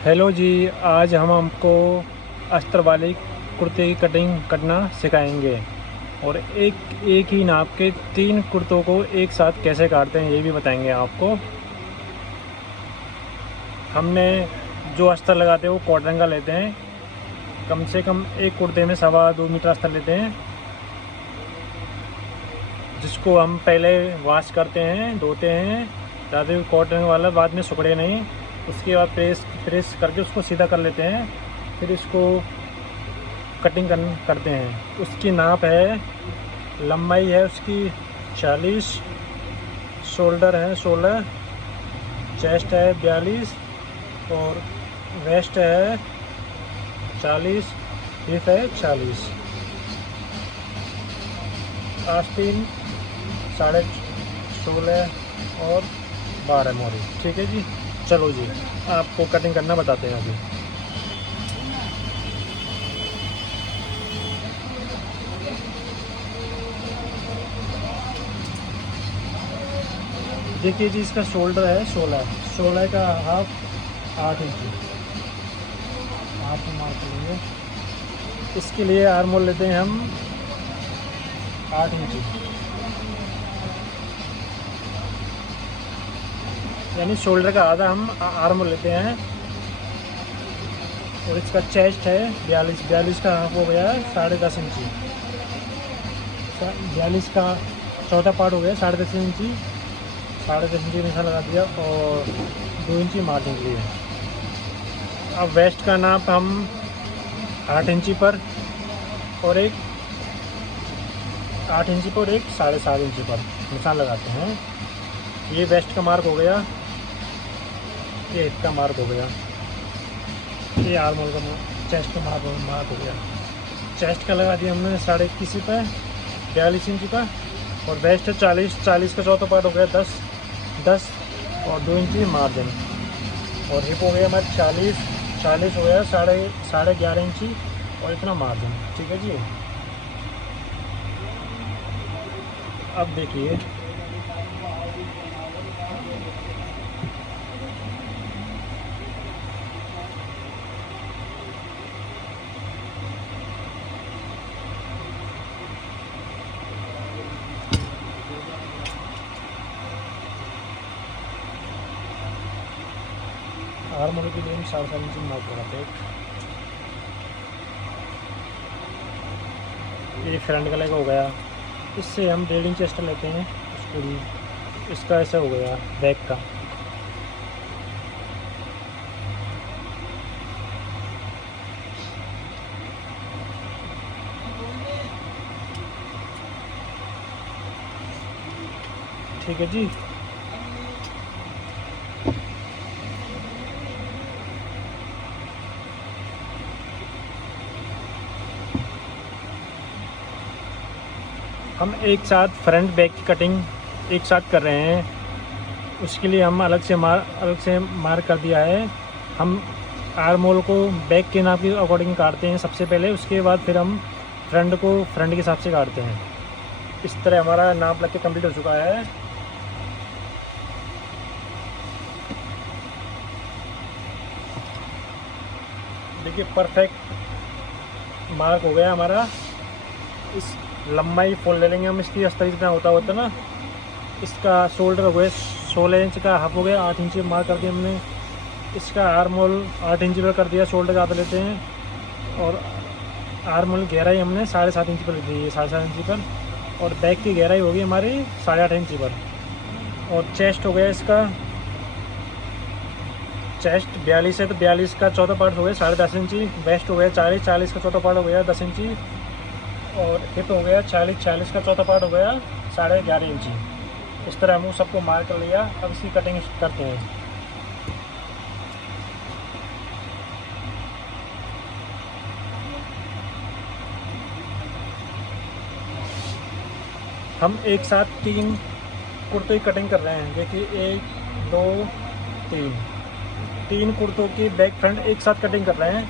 Hello जी। आज हम आपको अस्तर वाली कुर्ते की कटिंग करना सिखाएंगे और एक एक ही नाप के 3 कुर्तों को एक साथ कैसे काटते हैं ये भी बताएंगे आपको। हमने जो अस्तर लगाते हैं वो कॉटन का लेते हैं। कम से कम एक कुर्ते में 2.25 मीटर अस्तर लेते हैं, जिसको हम पहले वॉश करते हैं, धोते हैं ताकि कॉटन वाला बाद में सुखड़े नहीं। उसके बाद प्रेस करके उसको सीधा कर लेते हैं। फिर इसको कटिंग करते हैं। उसकी नाप है, लंबाई है उसकी 40, शोल्डर है 16, चेस्ट है 42 और वेस्ट है 40, हिप है 40, आस्तीन 16.5 और 12 मोरी। ठीक है जी। चलो जी, आपको कटिंग करना बताते हैं अभी। देखिए जी, इसका शोल्डर है 16 का हाफ 8 इंच, हाफ मार्क लेंगे। इसके लिए आर्मोल लेते हैं हम 8 इंच, यानी शोल्डर का आधा हम आर्मोल लेते हैं। और इसका चेस्ट है 42 का हाफ हो गया 10.5 इंची, 42 का चौथा पार्ट हो गया 10.5 इंची, 10.5 इंची निशान लगा दिया और 2 इंची मार्जिन के लिए। अब वेस्ट का नाप हम 8 इंची पर और एक 8 इंची पर एक 7.5 इंची पर निशान लगाते हैं। ये वेस्ट का मार्क हो गया, ये हिप का मार्क हो गया, ये आर्मोल का चेस्ट का मार्क हो गया। चेस्ट का लगा दिया हमने 21.5 पर 42 इंची का। और वेस्ट है 40 का चौथा पार्ट हो गया 10 और 2 इंची मार्जिन। और हिप हो गया हमारे 40 हो गया 11.5 इंची और इतना मार्जिन। ठीक है जी। अब देखिए, आर्मोल के लिए हम 7.5 इंची मार्क लगाते हैं। ये फ्रंट का लेग हो गया। इससे हम 1.5 इंच एक्स्ट्रा लेते हैं उसको भी। इसका ऐसा हो गया बैक का। ठीक है जी। हम एक साथ फ्रंट बैक की कटिंग एक साथ कर रहे हैं। उसके लिए हम अलग से मार्क कर दिया है। हम आर्मोल को बैक के नाप के अकॉर्डिंग काटते हैं सबसे पहले, उसके बाद फिर हम फ्रंट को फ्रंट के हिसाब से काटते हैं। इस तरह हमारा नाप लग के कंप्लीट हो चुका है। देखिए, परफेक्ट मार्क हो गया हमारा। इस लंबाई फुल ले लेंगे हम इसकी, अस्तर जितना होता ना। इसका शोल्डर हो गया 16 इंच का, हाफ हो गया 8 इंच मार्क कर दिया हमने। इसका आर्मोल 8 इंच पर कर दिया, शोल्डर ज़्यादा लेते हैं। और आर्मोल गहराई हमने 7.5 इंच पर ली है, 7.5 इंच पर। और बैक की गहराई होगी हमारी 8.5 इंच पर। और चेस्ट हो गया इसका, चेस्ट 42 है तो 42 का चौथा पार्ट हो गया 10.5 इंची। वेस्ट हो गया 40 का चौथा पार्ट हो गया 10 इंची। और हिप हो गया 40 का चौथा पार्ट हो गया 11.5 इंची। इस तरह हम सबको मार्क कर लिया। अब इसकी कटिंग करते हैं। हम एक साथ 3 कुर्तों की कटिंग कर रहे हैं। देखिए, 1 2 3 कुर्तों की बैक फ्रंट एक साथ कटिंग कर रहे हैं।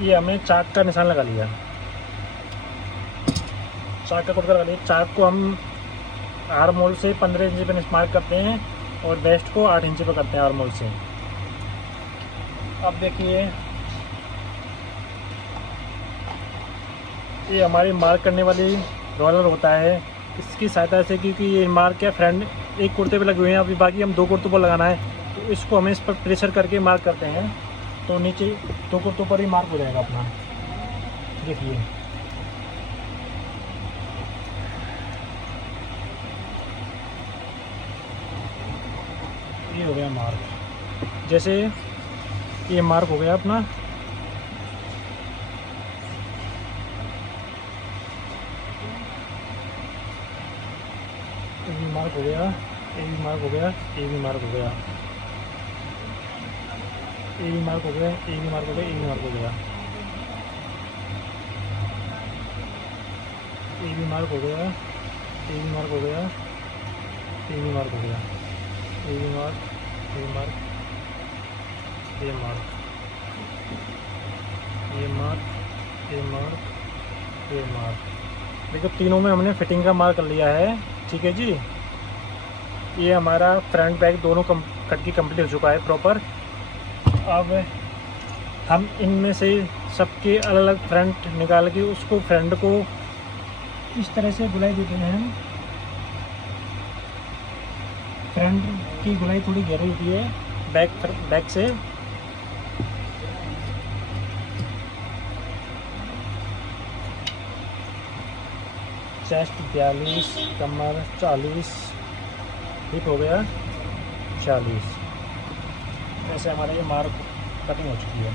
ये हमने चाक का निशान लगा लिया, चाक का कुटका लगा लिया। चाक को हम आर्म होल से 15 इंच पे मार्क करते हैं और वेस्ट को 8 इंच पे करते हैं आर्म होल से। अब देखिए ये हमारी मार्क करने वाली रोलर होता है, इसकी सहायता से, क्योंकि ये मार्क क्या फ्रंट एक कुर्ते पे लगे हुए हैं, अभी बाकी हम 2 कुर्तों पर लगाना है, तो इसको हमें इस पर प्रेशर करके मार्क करते हैं तो नीचे 2 कुर्तों पर ही मार्क हो जाएगा अपना। देखिए ये हो गया मार्क। जैसे ये मार्क हो गया अपना, ये भी मार्क हो गया, ये भी मार्क हो गया, ये भी मार्क हो गया, ये भी मार्क हो गया, ये भी मार्क हो गया, ये भी मार्क हो गया, ये भी मार्क हो गया, ये भी मार्क हो गया, ये भी मार्क हो गया, ये भी मार्क, ये मार्क, ये मार्क, ये मार्क, ये मार्क, ये मार्क। देखो तीनों में हमने फिटिंग का मार्क कर लिया है। ठीक है जी, ये हमारा फ्रंट बैक दोनों कट की कंप्लीट हो चुका है प्रॉपर। अब हम इनमें से सबके अलग अलग फ्रंट निकाल के उसको फ्रंट को इस तरह से गुलाई देते हैं हम। फ्रंट की गुलाई थोड़ी गहरी होती है बैक से। चेस्ट 42, कमर 40, हिप हो गया 40। ऐसे हमारे ये मार्क कटिंग हो चुकी है।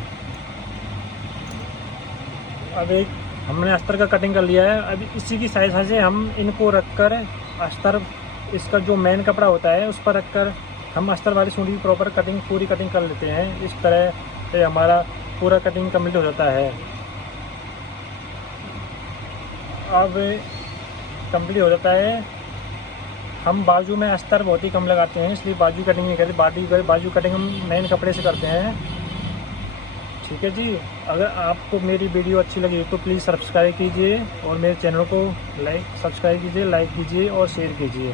अब एक हमने अस्तर का कटिंग कर लिया है। अभी इसी की साइज से हम इनको रखकर अस्तर, इसका जो मेन कपड़ा होता है उस पर रखकर हम अस्तर वाली सूढ़ी की प्रॉपर कटिंग, पूरी कटिंग कर लेते हैं। इस तरह से हमारा पूरा कटिंग कंप्लीट हो जाता है। अब कंप्लीट हो जाता है। हम बाजू में अस्तर बहुत ही कम लगाते हैं, इसलिए बाजू कटिंग नहीं करते। बाजू कटिंग हम मेन कपड़े से करते हैं। ठीक है जी, अगर आपको मेरी वीडियो अच्छी लगी तो प्लीज़ सब्सक्राइब कीजिए और मेरे चैनल को सब्सक्राइब कीजिए, लाइक कीजिए और शेयर कीजिए।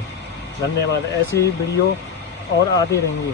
धन्यवाद। ऐसी वीडियो और आती रहेंगी।